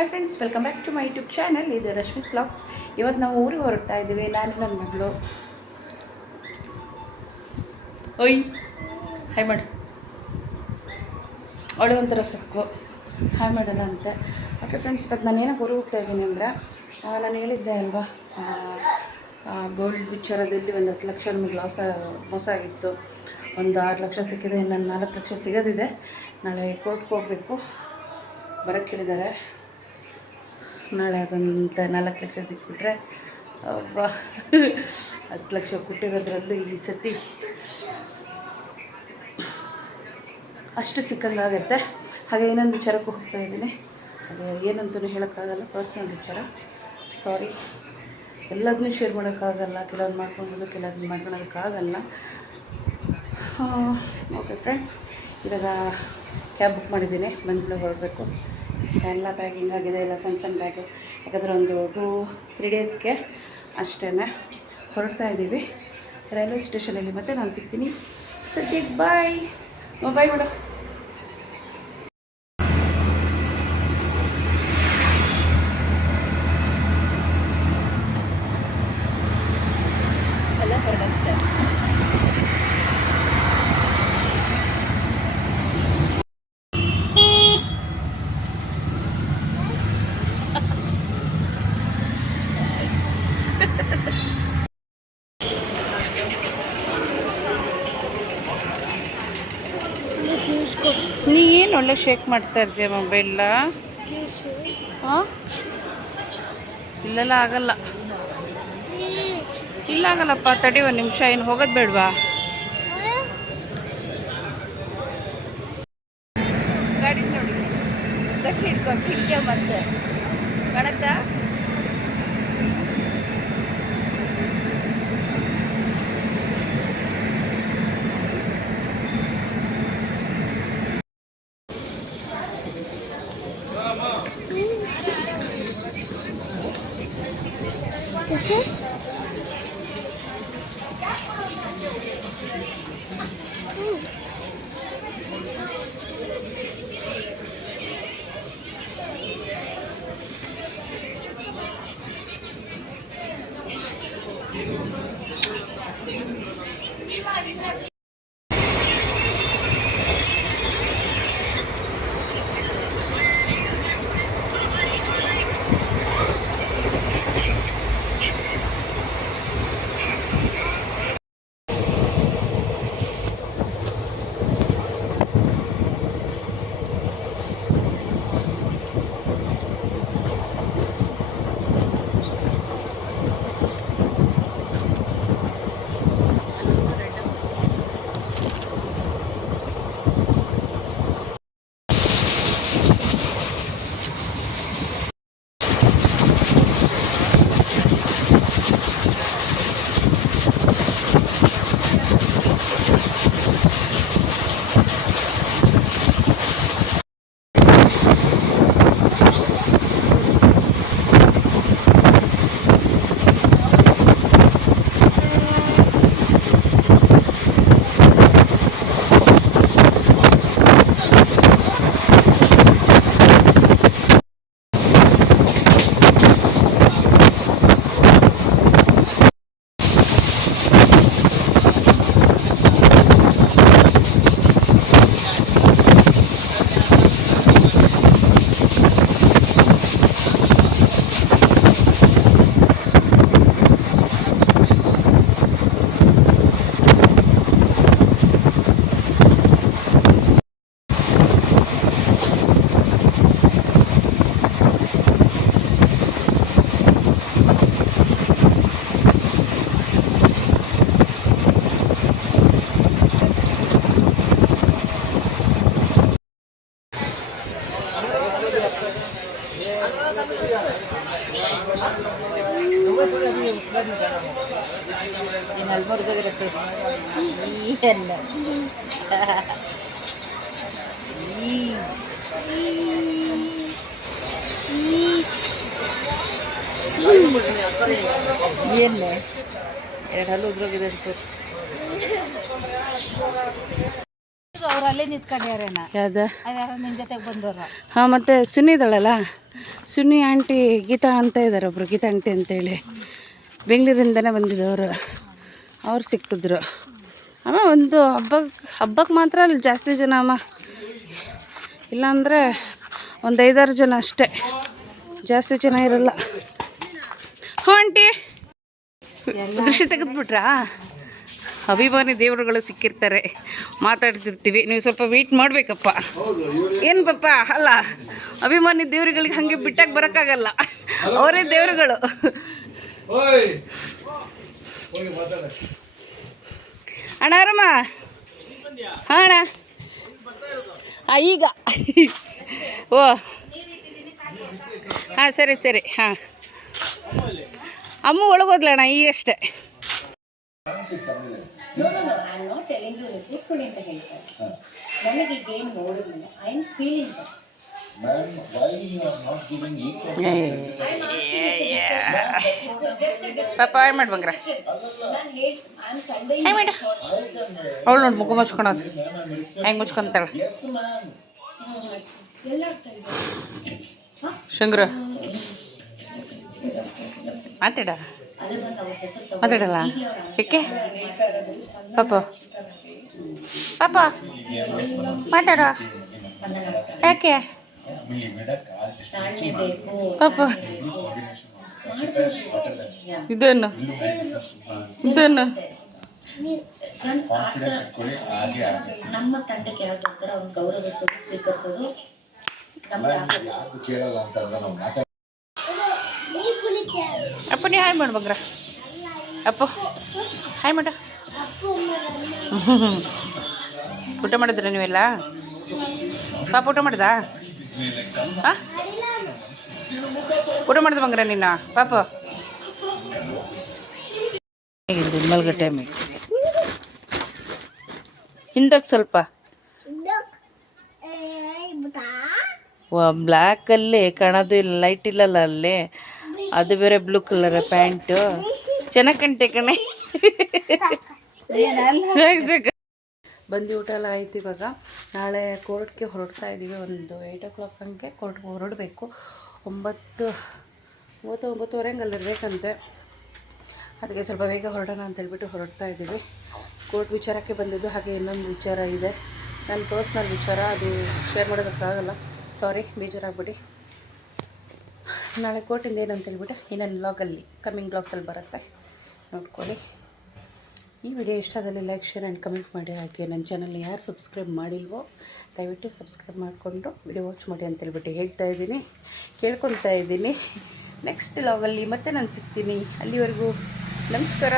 Hi friends welcome back to my YouTube channel ಇದು ರಶ್ಮಿ ಸ್ಲಾಗ್ಸ್ ಇವತ್ತು ನಾವು ಊರಿಗೆ ಹೊರಡ್ತಾ ಇದ್ದೀವಿ. ನಾನು ನನ್ನ ಮಗಳು. ಓಯ್ ಹಾಯ್ ಮಾಡು. ಒಂಥರ ಸೊಕ್ಕು. ಹಾಯ್ ಮಾಡಲ್ಲ ಅಂತೆ. ಓಕೆ ಫ್ರೆಂಡ್ಸ್ ಇವತ್ತು ನಾನು ಏನಕ್ಕೆ ಊರಿಗೆ ಹೋಗ್ತಾ ಇದ್ದೀನಿ ಅಂದರೆ ನಾನು ಹೇಳಿದ್ದೆ ಅಲ್ವಾ ಗೋಲ್ಡ್ ವಿಚಾರದಲ್ಲಿ ಒಂದು ಹತ್ತು ಲಕ್ಷ ನಮಗೆ ಲಾಸ್ ಮೋಸ ಆಗಿತ್ತು. ಒಂದು ಆರು ಲಕ್ಷ ಸಿಕ್ಕಿದೆ, ಇನ್ನೊಂದು ನಾಲ್ಕು ಲಕ್ಷ ಸಿಗೋದಿದೆ. ನಾಳೆ ಕೋರ್ಟ್ಗೆ ಹೋಗಬೇಕು. ಬರೋಕ್ಕೆ ಹೇಳಿದ್ದಾರೆ. ನಾಳೆ ಅದೊಂದು ನಾಲ್ಕು ಲಕ್ಷ ಸಿಕ್ಬಿಟ್ರೆ ಹತ್ತು ಲಕ್ಷ ಕೊಟ್ಟಿರೋದ್ರಲ್ಲೂ ಈ ಸತಿ ಅಷ್ಟು ಸಿಕ್ಕಂಗಾಗತ್ತೆ. ಹಾಗೆ ಇನ್ನೊಂದು ವಿಚಾರಕ್ಕೂ ಹೋಗ್ತಾ ಇದ್ದೀನಿ. ಅದು ಏನಂತಲೂ ಹೇಳೋಕ್ಕಾಗಲ್ಲ ಪರ್ಸ್ನಲ್ ವಿಚಾರ. ಸಾರಿ ಎಲ್ಲದನ್ನೂ ಶೇರ್ ಮಾಡೋಕ್ಕಾಗಲ್ಲ, ಕೆಲವೊಂದು ಮಾಡ್ಕೊಬೋದು, ಕೆಲವೊಂದು ಮಾಡ್ಕೊಳೋದಕ್ಕಾಗಲ್ಲ. ಓಕೆ ಫ್ರೆಂಡ್ಸ್ ಇವಾಗ ಕ್ಯಾಬ್ ಬುಕ್ ಮಾಡಿದ್ದೀನಿ ಬಂದು ಹೊರಡಬೇಕು. ಎಲ್ಲ ಪ್ಯಾಕಿಂಗ್ ಆಗಿದೆ, ಎಲ್ಲ ಸಣ್ಣ ಸಣ್ಣ ಬ್ಯಾಗು ಯಾಕಂದರೆ ಒಂದು ಟೂ ತ್ರೀ ಡೇಸ್ಗೆ ಅಷ್ಟೇ ಹೊರಡ್ತಾ ಇದ್ದೀವಿ. ರೈಲ್ವೆ ಸ್ಟೇಷನಲ್ಲಿ ಮತ್ತೆ ನಾನು ಸಿಗ್ತೀನಿ. ಸದ್ಯಕ್ಕೆ ಬಾಯ್ ಬಾಯ್ ಮೇಡಮ್ ಎಲ್ಲ ಹೊರಡುತ್ತೆ ನೀ ಏನು ಒಳ್ಳೆ ಶೇಕ್ ಮಾಡ್ತಾ ಇರ್ತೀಯ ಮೊಬೈಲ್ನ ಹಾಂ? ಇಲ್ಲೆಲ್ಲ ಆಗಲ್ಲ. ಇಲ್ಲ ಆಗಲ್ಲಪ್ಪ ತಡಿ ಒಂದು ನಿಮಿಷ ಏನು ಹೋಗೋದು ಬೇಡವಾ? quê? Hum. Iyan na. Iyan na. ಎರಡು ಹಲ್ಲು ಉದ್ರೋಗಿದೆ ಅಂತ ಅವ್ರು ಅಲ್ಲೇ ನಿಂತ್ಕೊಂಡ್ಯಾರೇನ? ಯಾವ್ದು? ಅದ್ಯಾರ ನಿನ್ ಜೊತೆಗೆ ಬಂದವ್ರ. ಹಾಂ ಮತ್ತು ಸುನಿ ಇದ್ದಾಳಲ್ಲ? ಸುನಿ ಆಂಟಿ ಗೀತಾ ಅಂತ ಇದ್ದಾರೆ ಒಬ್ರು ಗೀತಾ ಆಂಟಿ ಅಂತೇಳಿ. ಬೆಂಗಳೂರಿಂದನೇ ಬಂದಿದ್ದವರು ಅವ್ರು ಸಿಕ್ಕಿದ್ರು. ಅಮ್ಮ, ಒಂದು ಹಬ್ಬಕ್ಕೆ ಹಬ್ಬಕ್ಕೆ ಮಾತ್ರ ಅಲ್ಲಿ ಜಾಸ್ತಿ ಜನ ಅಮ್ಮ. ಇಲ್ಲಾಂದರೆ ಒಂದು ಐದಾರು ಜನ ಅಷ್ಟೇ. ಜಾಸ್ತಿ ಜನ ಇರಲ್ಲ. ಹ್ಞೂ ಆಂಟಿ. ದೃಶ್ಯ ತೆಗೆದ್ಬಿಟ್ರಾ? ಅಭಿಮಾನಿ ದೇವರುಗಳು ಸಿಕ್ಕಿರ್ತಾರೆ. ಮಾತಾಡ್ತಿರ್ತೀವಿ. ನೀವು ಸ್ವಲ್ಪ ವೆಯ್ಟ್ ಮಾಡಬೇಕಪ್ಪ. ಏನು ಪಪ್ಪ ಅಲ್ಲ, ಅಭಿಮಾನಿ ದೇವರುಗಳಿಗೆ ಹಾಗೆ ಬಿಟ್ಟಾಗ ಬರೋಕ್ಕಾಗಲ್ಲ. ಅವರೇ ದೇವರುಗಳು. ಅಣ್ಣ ಆರಾಮ? ಹಾಂ ಅಣ್ಣ. ಹಾಂ ಈಗ. ಓ. ಹಾಂ, ಸರಿ ಸರಿ. ಹಾಂ. ಅಮ್ಮ ಒಳಗೋದ್ಲಣ್ಣ ಈಗಷ್ಟೇ. ನನಗೆ game I am feeling Ma'am, why you not giving equal ಪಾಪ ಏನು ಮಾಡಿ ಬಂಗ್ರ. ನಾನು ಹೇಳಿ ನಾನು ಕಂಡೆ ಹಾಯ್ ಮೇಡ. ಅವಳು ನೋಡಿ ಮುಖ ಮುಚ್ಕೊಳೋದು ಹೆಂಗೆ ಮುಚ್ಕೊಂತಾಳೆ? ಶಂಗ್ರ. ಮಾತಾಡ. ಮಾತಾಡಲ್ಲ? ಏಕೆ? ಪಾಪ. ಪಾಪ. ಮಾತಾಡ. ಯಾಕೆ? ಪಾಪ ಇದೇನು ಇದೇನು ಜನ ನಮ್ಮ ತಂಡಕ್ಕೆ ಯಾವ್ದು ಬರ್ತಾರೋ ಅವ್ನ ಗೌರವಿಸೋದು ಸ್ವೀಕರಿಸೋದು ನಮ್ಮ Ma'am, ಯಾರ್ದು ಕೇಳಲ್ಲ ಅಂತಂದ್ರೆ ನಾವು ಮಾತಾಡ ಅಪ್ಪ ನೀ ಹಾಯ್ ಮಾಡು ಬಂಗ್ರ ಅಪ್ಪ ಹಾಯ್ ಮಾಡ ಊಟ ಮಾಡಿದ್ರ ನೀವೆಲ್ಲ ಪಾಪ ಊಟ ಮಾಡ್ದ ಹಾಂ ಊಟ ಮಾಡ್ದ ಬಂಗ್ರ ನಿನ್ನ? ಪಾಪ. ಮಲ್ಗ ಟೈಮಿಗೆ ಹಿಂದಕ್ಕೆ ಸ್ವಲ್ಪ. ಬ್ಲ್ಯಾಕಲ್ಲಿ ಕಾಣೋದು ಇಲ್ಲ ಲೈಟ್ ಇಲ್ಲಲ್ಲ ಅಲ್ಲಿ. ಅದು ಬೇರೆ ಬ್ಲೂ ಕಲರ್ ಪ್ಯಾಂಟು. ಚೆನ್ನಾಗಿ ಕಣ್ತೆ ಕಣೆ. ಸಾಕು ಸಾಕು. ಬಂದು ಊಟ ಎಲ್ಲ ಆಯ್ತು ಇವಾಗ. ನಾಳೆ ಕೋರ್ಟ್ಗೆ ಹೊರಡ್ತಾ ಇದ್ದೀವಿ ಒಂದು ಏಯ್ಟ್ ಓ ಕ್ಲಾಕ್ ಹಂಗೆ ಕೋರ್ಟ್ಗೆ ಹೊರಡಬೇಕು. ಒಂಬತ್ತು ಮೂವತ್ತು ಒಂಬತ್ತುವರೆ ಹಂಗೆ ಅಲ್ಲಿರ್ಬೇಕಂತೆ ಅದಕ್ಕೆ ಸ್ವಲ್ಪ ಬೇಗ ಹೊರಡೋಣ ಅಂತ ಹೇಳ್ಬಿಟ್ಟು ಹೊರಡ್ತಾ ಇದ್ದೀವಿ ಕೋರ್ಟ್ ವಿಚಾರಕ್ಕೆ ಬಂದಿದ್ದು ಹಾಗೆ ಇನ್ನೊಂದು ವಿಚಾರ ಇದೆ. ನನ್ನ ಪರ್ಸ್ನಲ್ ವಿಚಾರ, ಅದು ಶೇರ್ ಮಾಡೋದಕ್ಕಾಗಲ್ಲ ಸಾರಿ ಬೇಜಾರಾಗ್ಬಿಡಿ. ನಾಳೆ ಕೋರ್ಟಿಂದ ಏನಂತ ಹೇಳ್ಬಿಟ್ಟು ಇನ್ನೊಂದು ಬ್ಲಾಗಲ್ಲಿ ಕಮ್ಮಿಂಗ್ ಬ್ಲಾಗ್ಸಲ್ಲಿ ಬರುತ್ತೆ. ನೋಡ್ಕೊಳ್ಳಿ. ಈ ವಿಡಿಯೋ ಇಷ್ಟ ಆದಲ್ಲಿ ಲೈಕ್, ಶೇರ್ ಆ್ಯಂಡ್ ಕಮೆಂಟ್ ಮಾಡಿ. ಹಾಗೆ ನನ್ನ ಚಾನಲ್ನ ಯಾರು ಸಬ್ಸ್ಕ್ರೈಬ್ ಮಾಡಿಲ್ವೋ, ದಯವಿಟ್ಟು ಸಬ್ಸ್ಕ್ರೈಬ್ ಮಾಡಿಕೊಂಡು ವಿಡಿಯೋ ವಾಚ್ ಮಾಡಿ ಅಂತೇಳ್ಬಿಟ್ಟು ಹೇಳ್ತಾ ಇದ್ದೀನಿ. ಕೇಳ್ಕೊತಾ ಇದ್ದೀನಿ. ನೆಕ್ಸ್ಟ್ ಲಾಗಲ್ಲಿ ಮತ್ತೆ ನಾನು ಸಿಗ್ತೀನಿ. ಅಲ್ಲಿವರೆಗೂ ನಮಸ್ಕಾರ.